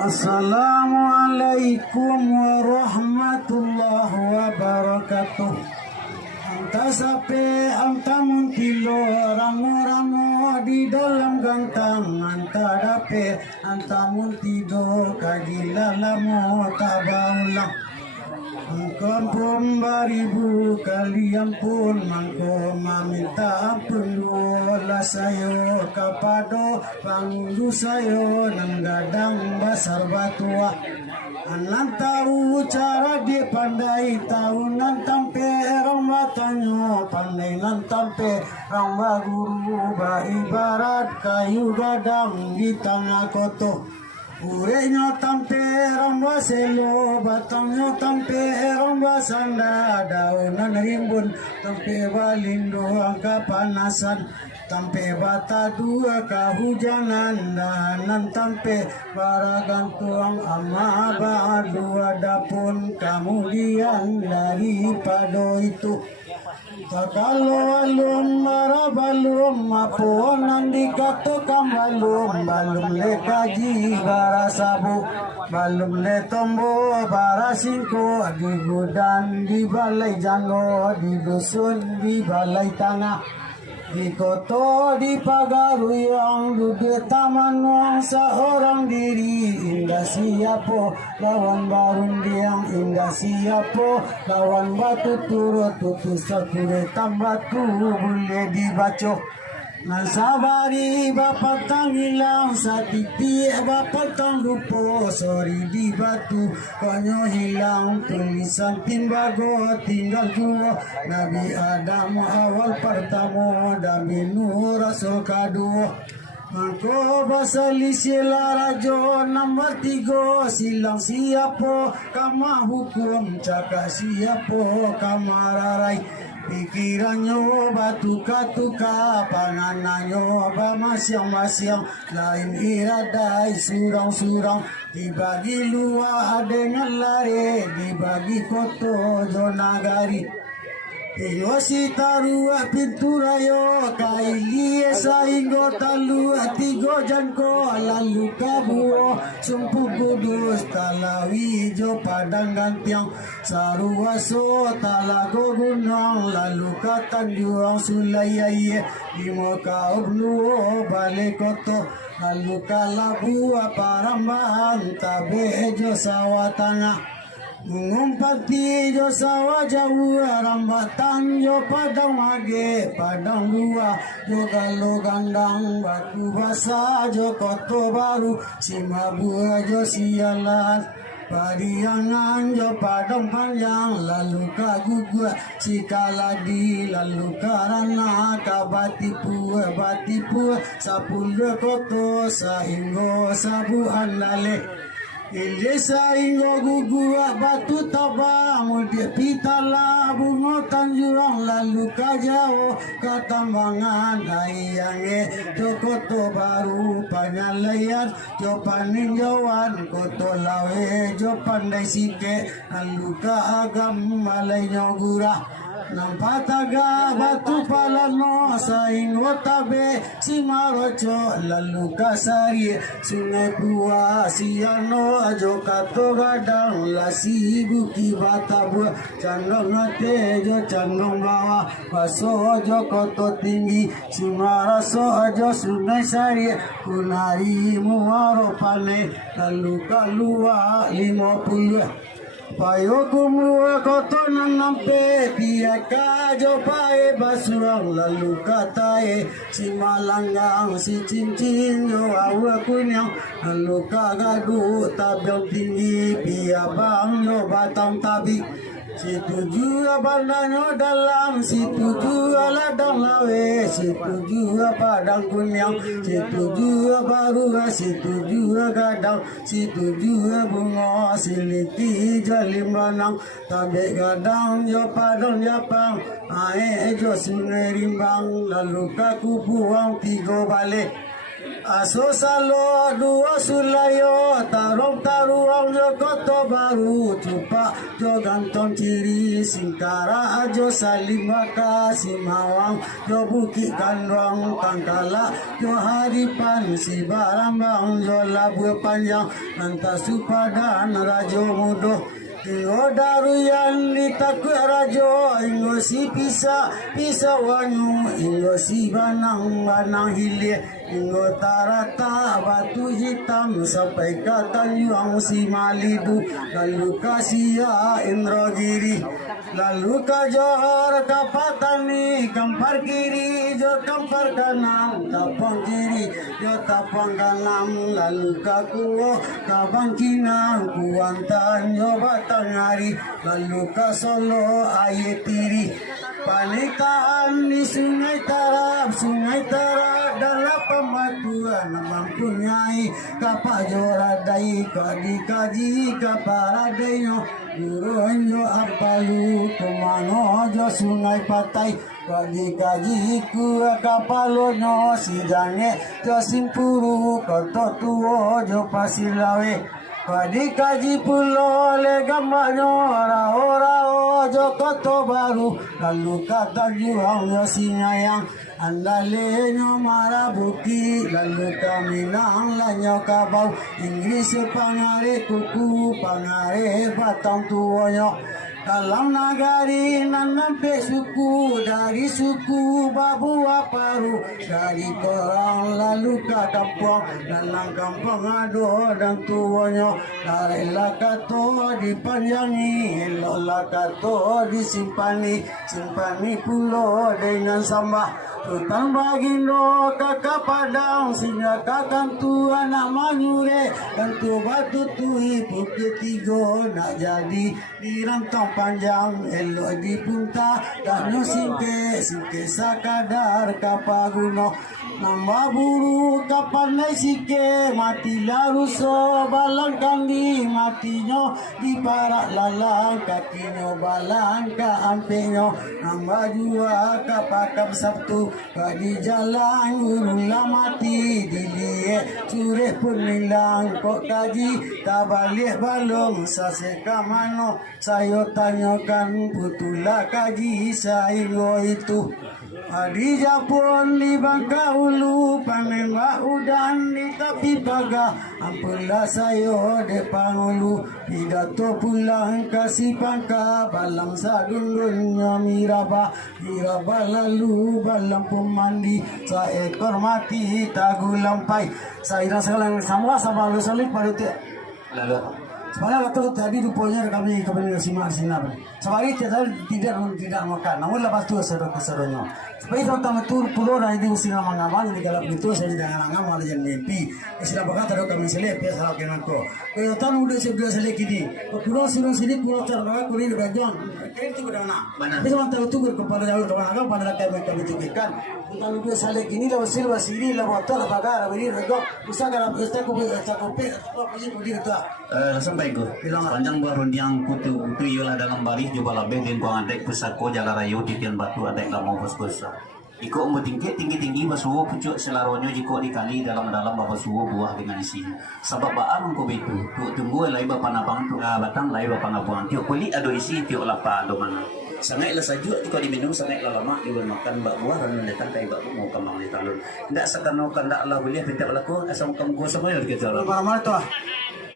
Assalamualaikum warahmatullahi wabarakatuh. Anta sape anta muntilo ramo-ramo di dalam gantang, anta dape anta muntido kagilalamo tabaulang. Engkau pun beribu kali ampun, mangko meminta ampun dola sayo kapado pangundu sayo nang gadang basar batua. Anan tahu cara dia pandai tahu nan tampe rong batanyo pandai nan tampe rong baguru ba ibarat kayu gadang di tengah koto. Urenya tampe ramba selo, batangnya tampe ramba sanda, daunan rimbun tampe balindo angka panasan, tampe bata dua kehujanan, danan tampe baragantuang ama ba dua dapun kemudian daripada itu. Kalau alum marabalum mapunan dikato kambalum balum le kaji barasabu balum le tombo barasingko di gudan di balai janggo di dusun di balai tangah di koto di pagaruyang di taman wang seorang diri indah siapo lawan barundiang indah siapo lawan batu turut tutus sakure tambatu boleh dibaco nasabari bapak tangilang satiti bapak tang lupo sorry di batu konyo hilang tulisan timbago tinggal dua Nabi Adam awal pertama Nabi Nuh Rasul kedua Mangko basali sila rajo nomor 3 silang siapo kama hukum cakap siapo kamararai pikirannya batuka-tuka panganannya bamasyang-masyang lain iradai surang-surang dibagi luar dengan lari dibagi foto jonagari Yosi tarua pintu rayo kaili sainggo talu tigo janko lalu kabuo sumpu kudus talawi jo padang gantiang saruaso talago gunung lalu katanjuang sulayaye imo kaubluo balekoto lalu kalabu parambahan tabe jo sawatanga Mengumpati jo sawah jauh rambatan jo padang mage padang dua jo galo gandang batu basah jo koto baru simabua jo sialan pariangan jo padang panjang lalu kagugua sikaladi lalu karana batipu sapuldo koto sainggo sabuhan lale Ilesa ingo gugua batu taba mudia pitala bungo tanjurang lalu kajao katambangan ayange jokoto baru panyalayan jo paninjauan koto lawe jo pandai sike lalu ka agam malay nyogura Nampataga batu palano saing watabe simarocho lalu kasari sungai pua siano ajo kato gadang lasi buki batabu candong ate jo candong bawa paso jo koto tinggi simaraso ajo sungai sari kunari muaro pane lalu kalua 50 Payo kumua koto nanampe Pia kajo pae basurang lalu katae Si malanggang si cincin yo awa kunyang Lalu kagadu tabiang tinggi Pia bang yo batang tabi Situ bandanya dalam, situ ladang lawe, situ padang kunyang, situ baru, situ gadang, situ bunga siliti jalim banang, tabe gadang yo padang japang, ae jo sungai rimbang, lalu kaku buang 3 balik. Aso salo dua sulayo tarong taruang yo koto baru cupa jo gantong ciri singkara ajo saling maka simawang jo buki kandang tangkala jo haripan si barambang jo labu panjang nanti supadan rajo mudo Ingo daruyan ditakut rajo Ingo si pisa wanyu Ingo si banang hilir Ingo tarata batu hitam Sampai ke Tanjung si Malibu Lalu ke Sia Indragiri Lalu ke Johor ke Patani Kampar kiri jo kampar kanan Tapang kiri jo tapang kanan Lalu ke Kuo ke Bangkinang Kuantan jo Batangari Lalu ke Solo Ayetiri Panitaan di Sungai Tarap dalam pematuan mempunyai kapajoradai kadikaji kaparadeyo Guronyo apalu kumano jo Sungai Patai kadikaji ku kapalono sidange jo Simpuru koto tuo jo Pasilawe Kadikaji pulo le gambarnya ora jo koto baru lalu kata juang yo singayang andale nyo marabuki lalu kami nang lanyo kabau Inggris pangare kuku pangare batang tuonyo dalam nagari nanampe suku dari suku Babua Paru dari korang lalu ke kampung dalam kampung ado dan tuonyo dari lakato dipanjangi lola kato disimpani pulau dengan sambah Tutang bagindo kakak padang sehingga kakak tua nak manyure dan tu batu tui bukit tigo nak jadi di rantang panjang elok di punta dan no singke sakadar kapaguno nambah buru kapan nai sike mati laruso balang kandi matinyo di parak lalang kakinyo balang ka ampenyo nambah jua kapakam sabtu di jalan urulah mati dilie cureh pun hilang kok kaji tak balik balong saseka mano saya tanyakan putulah kaji saingo itu di Japun di Bangka Ulu panembak udan di tepi pagar ampunlah saya depan ulu pidato pulang kasih pangka balang sadundunya miraba lalu balang pemandi seekor mati tagu lampai saya sekarang sama lu solid pada tu lalu sebenarnya waktu tadi rupanya kami simak sinar sebalik tidak makan namun lepas tu seru-serunya supaya tentang itu pulau dah itu usia mengamal di dalam itu saya sedang mengamal jadi mimpi istilah berkata ada kami selip ya salah kenanku kalau tahu udah selip ini pulau sini pulau terbaik kuri di bagian kayak itu dah nak tapi tahu tu kepada jalur kepada pada kami tujukan tentang udah selip ini lah sini lah motor bagar beri rego bisa kalau kita kopi apa sih budi itu sampai go sepanjang baru yang putu yola dalam baris coba lebih dan kuang adek pusat ko jalan rayu di tian batu adek kamu bos iko mau tinggi basuwo pucuk selaronyo jiko dikali dalam basuwo buah dengan isi sebab baan ko betu tu tunggu lai bapak nabang tu batang lai bapak nabuang tiok kuli ado isi tiok lapa ado mana sangai lah sajuk jika diminum sangai lah lama ibu makan bak buah dan datang kai bak mau kembang di talun ndak sakano kan ndak lah boleh pinta laku asam kamu go sama kita para tu